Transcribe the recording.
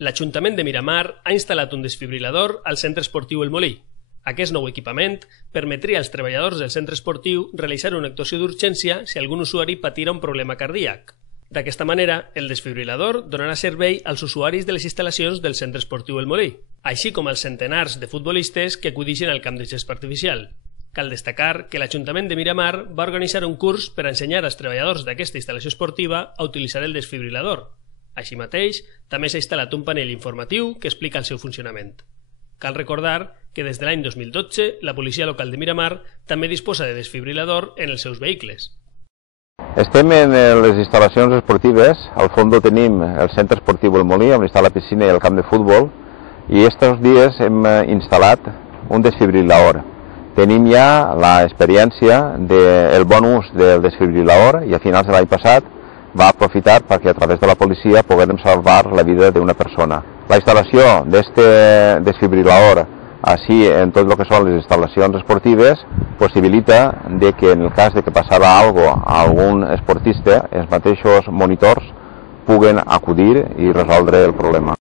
L'Ajuntament de Miramar ha instal·lat un desfibrilador al centre esportiu El Molí. Aquest nou equipament permetria als treballadors del centre esportiu realitzar una actuació d'urgència si algun usuari patira un problema cardíac. D'aquesta manera, el desfibrilador donarà servei als usuaris de les instal·lacions del centre esportiu El Molí, així com als centenars de futbolistes que acudixen al camp de gespa artificial. Cal destacar que l'Ajuntament de Miramar va organitzar un curs per ensenyar als treballadors d'aquesta instal·lació esportiva a utilitzar el desfibrilador. Així mateix, també s'ha instal·lat un panell informatiu que explica el seu funcionament. Cal recordar que des de l'any 2012 la policia local de Miramar també disposa de desfibrilador en els seus vehicles. Estem en les instal·lacions esportives. Al fons tenim el centre esportiu El Molí, on està la piscina i el camp de futbol, i aquests dies hem instal·lat un desfibrilador. Tenim ja l'experiència del bon ús del desfibrilador i a finals de l'any passat va aprofitar perquè a través de la policia poguem salvar la vida d'una persona. La instal·lació d'aquest desfibrilador així en tot el que són les instal·lacions esportives possibilita que en el cas de que passara alguna cosa a algun esportista, els mateixos monitors puguen acudir i resoldre el problema.